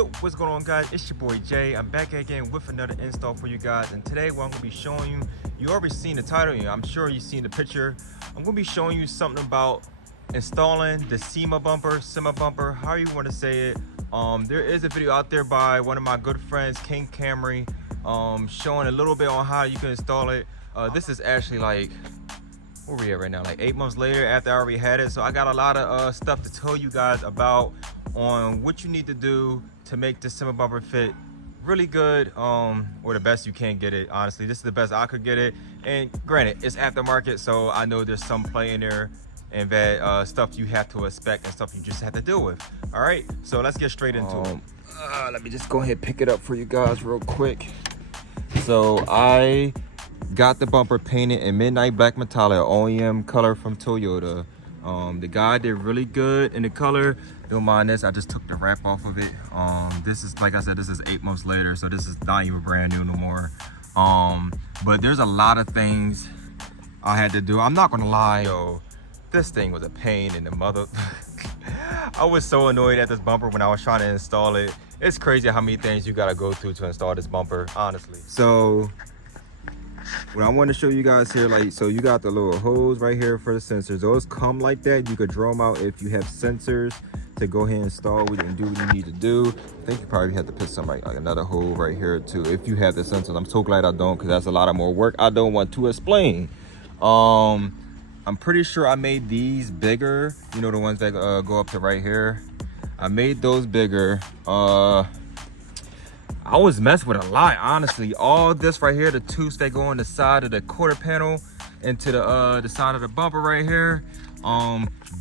Yo, what's going on, guys? It's your boy Jay. I'm back again with another install for you guys, and today what I'm gonna be showing you, you already seen the title, I'm sure you've seen the picture. I'm gonna be showing you something about installing the SEMA bumper, however you want to say it. There is a video out there by one of my good friends, King Camry, showing a little bit on how you can install it. This is actually like, where we at right now, like 8 months later after I already had it. So I got a lot of stuff to tell you guys about on what you need to do to make the SEMA bumper fit really good, or the best you can get it. Honestly, this is the best I could get it, and granted, it's aftermarket, so I know there's some play in there and that stuff you have to expect and stuff you just have to deal with. All right, so let's get straight into it. Let me just go ahead and pick it up for you guys real quick. So I got the bumper painted in midnight black metallic, OEM color from Toyota. The guy did really good in the color. Don't mind this, I just took the wrap off of it. This is, like I said, this is 8 months later, so this is not even brand new no more. But there's a lot of things I had to do. I'm not gonna lie, yo, this thing was a pain in the mother. I was so annoyed at this bumper when I was trying to install it. It's crazy how many things you gotta go through to install this bumper, honestly. So what I want to show you guys here, like, so you got the little hose right here for the sensors. Those come like that. You could draw them out if you have sensors to go ahead and install with it and do what you need to do. I think you probably have to put some like another hole right here too if you have the sensors. I'm so glad I don't, because that's a lot of more work I don't want to explain. I'm pretty sure I made these bigger, you know, the ones that go up to right here. I made those bigger. I was messing with a lot, honestly. All this right here, the tubes that go on the side of the quarter panel into the side of the bumper right here,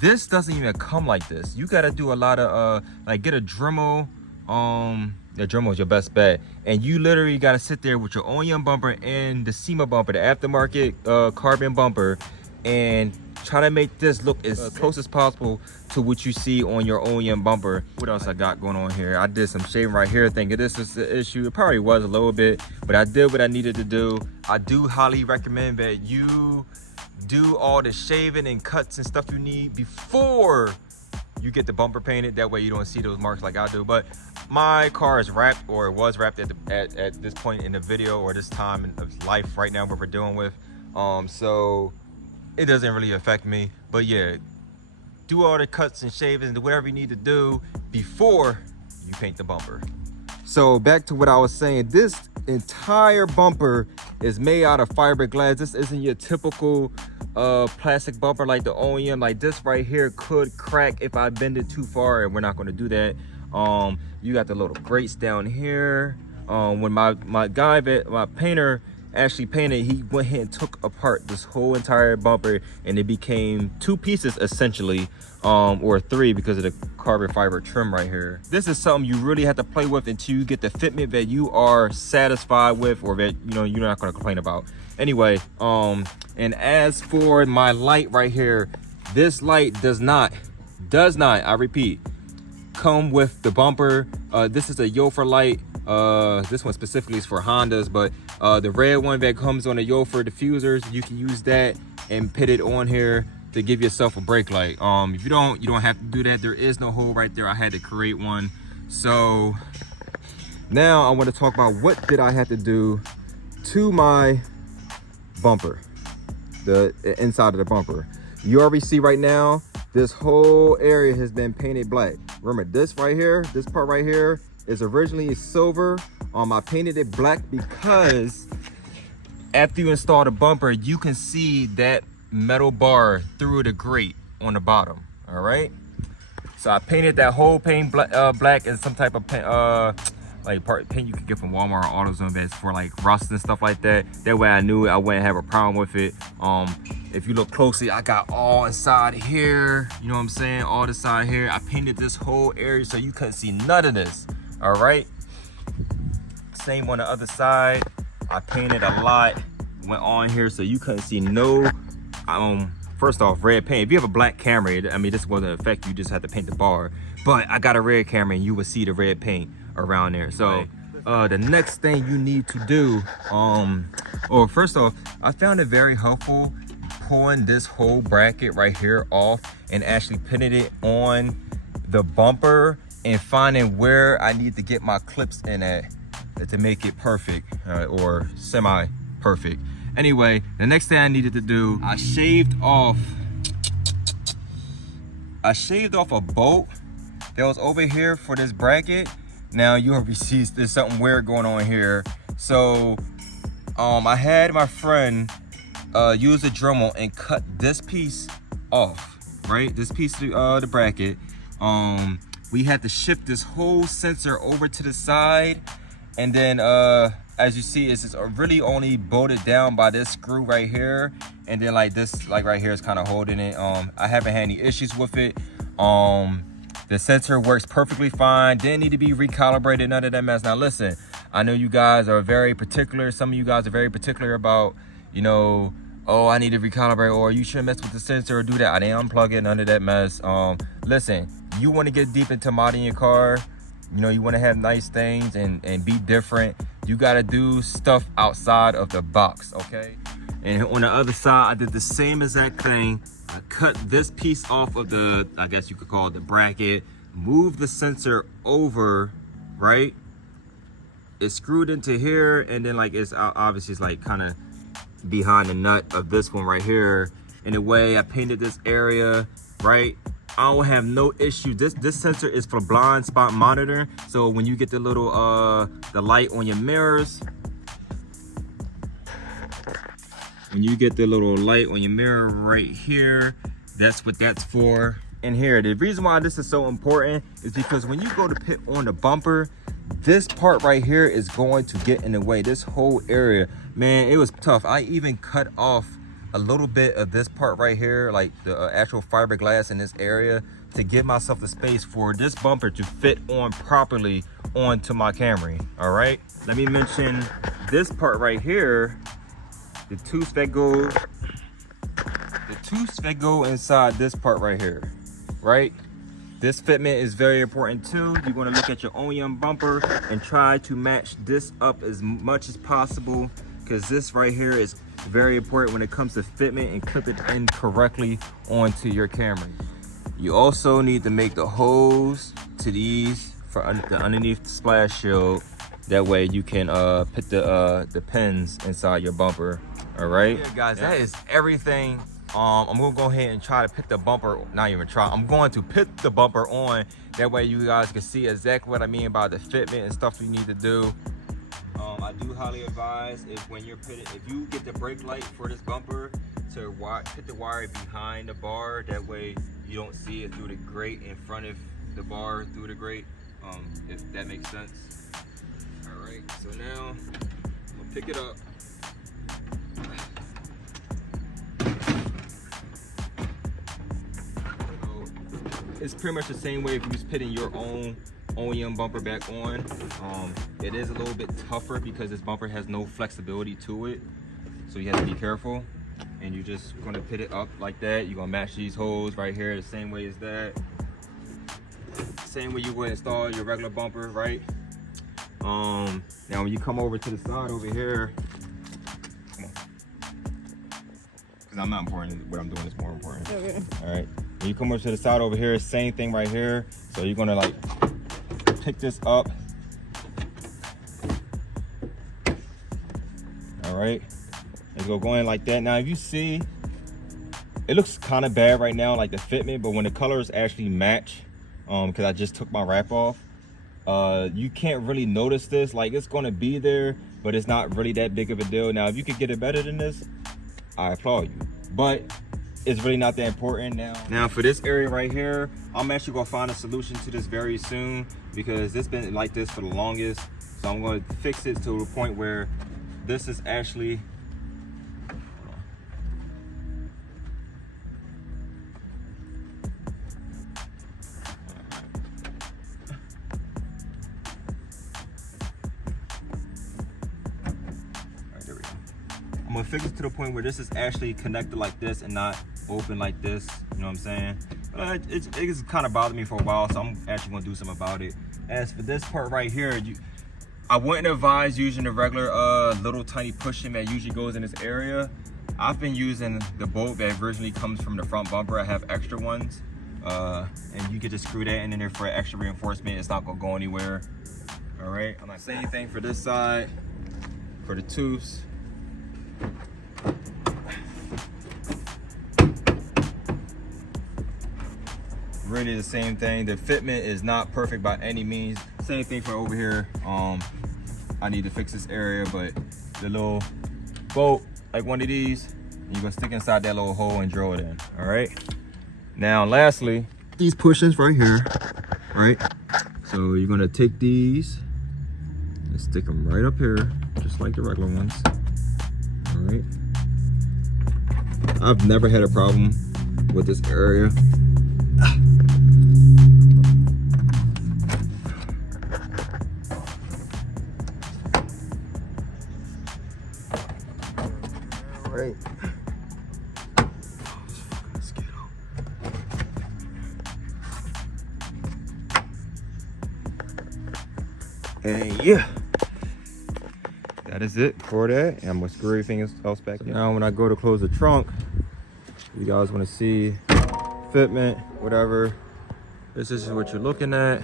this doesn't even come like this. You gotta do a lot of like get a Dremel. The Dremel is your best bet, and you literally gotta sit there with your OEM bumper and the SEMA bumper, the aftermarket carbon bumper, and try to make this look as close as possible to what you see on your OEM bumper. What else I got going on here? I did some shaving right here, thinking this is the issue. It probably was a little bit, but I did what I needed to do. I do highly recommend that you do all the shaving and cuts and stuff you need before you get the bumper painted. That way you don't see those marks like I do. But my car is wrapped, or it was wrapped at this point in the video, or this time of life right now what we're dealing with. So it doesn't really affect me. But yeah, do all the cuts and shavings and whatever you need to do before you paint the bumper. So back to what I was saying, this entire bumper is made out of fiberglass. This isn't your typical plastic bumper like the OEM. Like this right here could crack if I bend it too far, and we're not going to do that. You got the little grates down here. When my painter actually painted, he went ahead and took apart this whole entire bumper, and it became 2 pieces essentially, or 3 because of the carbon fiber trim right here. This is something you really have to play with until you get the fitment that you are satisfied with, or that you know you're not going to complain about. Anyway, and as for my light right here, this light does not, I repeat, come with the bumper. This is a Yofer light. This one specifically is for Hondas, but the red one that comes on the Yofer diffusers, you can use that and put it on here to give yourself a brake light. If you don't have to do that. There is no hole right there. I had to create one. So now I want to talk about what did I have to do to my bumper, the inside of the bumper. You already see right now, this whole area has been painted black. Remember this right here, this part right here is originally silver. I painted it black because after you install the bumper, you can see that metal bar through the grate on the bottom. All right, so I painted that whole paint black and some type of paint, like paint you can get from Walmart or AutoZone that's for like rust and stuff like that. That way I knew I wouldn't have a problem with it. If you look closely, I got all inside here, you know what I'm saying, all the side here. I painted this whole area so you couldn't see none of this. All right, same on the other side. I painted a lot, went on here so you couldn't see no first off, red paint. If you have a black Camry, I mean, this wasn't affect you, just had to paint the bar, but I got a red Camry and you would see the red paint around there. So the next thing you need to do, or first off, I found it very helpful pulling this whole bracket right here off and actually putting it on the bumper and finding where I need to get my clips in at to make it perfect, or semi-perfect. Anyway, the next thing I needed to do, I shaved off a bolt that was over here for this bracket. Now you already see there's something weird going on here. So I had my friend use a Dremel and cut this piece off, right? This piece of the bracket. We had to shift this whole sensor over to the side, and then as you see, it's just really only bolted down by this screw right here, and then like this, like right here, is kind of holding it. I haven't had any issues with it. The sensor works perfectly fine. Didn't need to be recalibrated, none of that mess. Now listen, I know you guys are very particular. Some of you guys are very particular about, you know, oh, I need to recalibrate, or you shouldn't mess with the sensor or do that. I didn't unplug it, none of that mess. Listen, you want to get deep into modding your car, you know, you want to have nice things and be different. You got to do stuff outside of the box, okay? And on the other side, I did the same exact thing. I cut this piece off of the, I guess you could call it the bracket, moved the sensor over, right? It's screwed into here, and then like it's obviously it's like kind of behind the nut of this one right here. In a way, I painted this area, right? I don't have no issue. This sensor is for blind spot monitoring. So when you get the little the light on your mirrors, when you get the little light on your mirror right here, that's what that's for. And here, the reason why this is so important is because when you go to put on the bumper, this part right here is going to get in the way. This whole area, man, it was tough. I even cut off a little bit of this part right here, like the actual fiberglass in this area, to give myself the space for this bumper to fit on properly onto my Camry. All right, let me mention this part right here, the tooths that go inside this part right here, right? This fitment is very important too. You want to look at your OEM bumper and try to match this up as much as possible, because this right here is very important when it comes to fitment and clip it in correctly onto your Camry. You also need to make the holes to these for the underneath the splash shield. That way you can put the pins inside your bumper. All right, yeah, guys, that is everything. I'm gonna go ahead and try to put the bumper, not even try, I'm going to put the bumper on. That way you guys can see exactly what I mean by the fitment and stuff you need to do. I do highly advise if you get the brake light for this bumper, to put the wire behind the bar. That way you don't see it through the grate in front of the bar through the grate, if that makes sense. All right, so now I'm gonna pick it up. It's pretty much the same way if you was putting your own OEM bumper back on. It is a little bit tougher because this bumper has no flexibility to it, so you have to be careful. And you're just gonna put it up like that. You're gonna match these holes right here the same way as that. Same way you would install your regular bumper, right? Now when you come over to the side over here, come on, because I'm not important, what I'm doing is more important. Okay. All right. When you come over to the side over here, same thing right here. So you're gonna like pick this up. All right, let's go in like that. Now if you see, it looks kind of bad right now, like the fitment, but when the colors actually match, because I just took my wrap off, you can't really notice this. Like, it's gonna be there, but it's not really that big of a deal. Now if you could get it better than this, I applaud you, but it's really not that important now. Now for this area right here, I'm actually gonna find a solution to this very soon, because it's been like this for the longest. So I'm gonna fix it to the point where this is actually, I'm gonna fix it to the point where this is actually connected like this and not open like this. You know what I'm saying? It's kind of bothered me for a while, so I'm actually gonna do something about it. As for this part right here, I wouldn't advise using the regular little tiny pushing that usually goes in this area. I've been using the bolt that originally comes from the front bumper. I have extra ones. and you can just screw that in there for extra reinforcement. It's not gonna go anywhere. All right, I'm not saying anything for this side, for the tooths. Really the same thing. The fitment is not perfect by any means. Same thing for over here. I need to fix this area, but the little bolt, like one of these, you're gonna stick inside that little hole and drill it in. All right. Now, lastly, these pushings right here, right? So you're gonna take these and stick them right up here, just like the regular ones. All right. I've never had a problem with this area. Right. And yeah, that is it for that. And I'm gonna screw everything else back in. Now when I go to close the trunk, you guys want to see fitment, whatever, this is what you're looking at.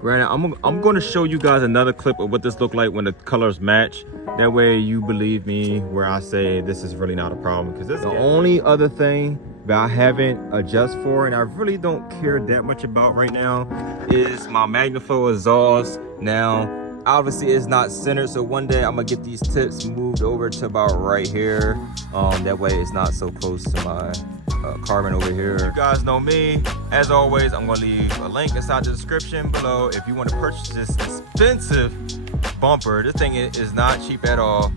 Granted, I'm going to show you guys another clip of what this look like when the colors match. That way you believe me where I say this is really not a problem. Because this is the only other thing that I haven't adjusted for, and I really don't care that much about right now, is my MagnaFlow exhaust. Now, obviously it's not centered, so one day I'm gonna get these tips moved over to about right here. That way it's not so close to my carbon over here. You guys know me. As always, I'm gonna leave a link inside the description below if you want to purchase this expensive bumper. This thing is not cheap at all.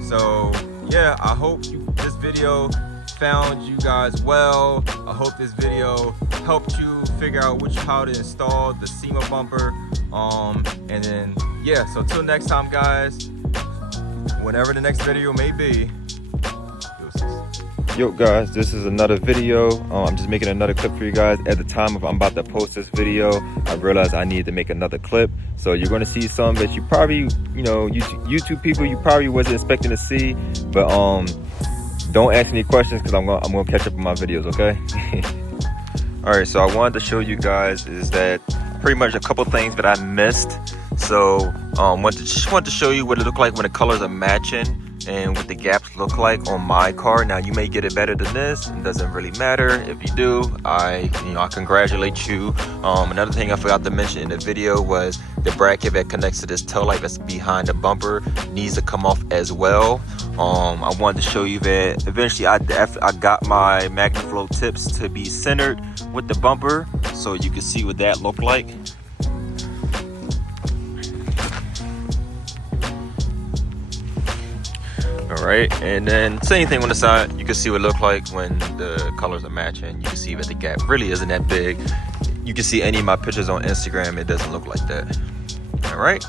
So yeah, I hope this video found you guys well. I hope this video helped you figure out how to install the SEMA bumper. And then yeah, so till next time guys, whenever the next video may be. Yo guys, this is another video. I'm just making another clip for you guys. At the time of I'm about to post this video, I realized I needed to make another clip. So you're gonna see some that you probably, you know, YouTube people you probably wasn't expecting to see. But don't ask any questions because I'm gonna catch up on my videos, okay? All right, so I wanted to show you guys is that pretty much a couple things that I missed. So just want to show you what it looked like when the colors are matching and what the gaps look like on my car. Now you may get it better than this. It doesn't really matter. If you do, I congratulate you. Another thing I forgot to mention in the video was the bracket that connects to this tail light that's behind the bumper needs to come off as well. I wanted to show you that eventually I got my MagnaFlow tips to be centered with the bumper, so you can see what that looked like. All right, and then same thing on the side. You can see what it looked like when the colors are matching. You can see that the gap really isn't that big. You can see any of my pictures on Instagram, it doesn't look like that. All right.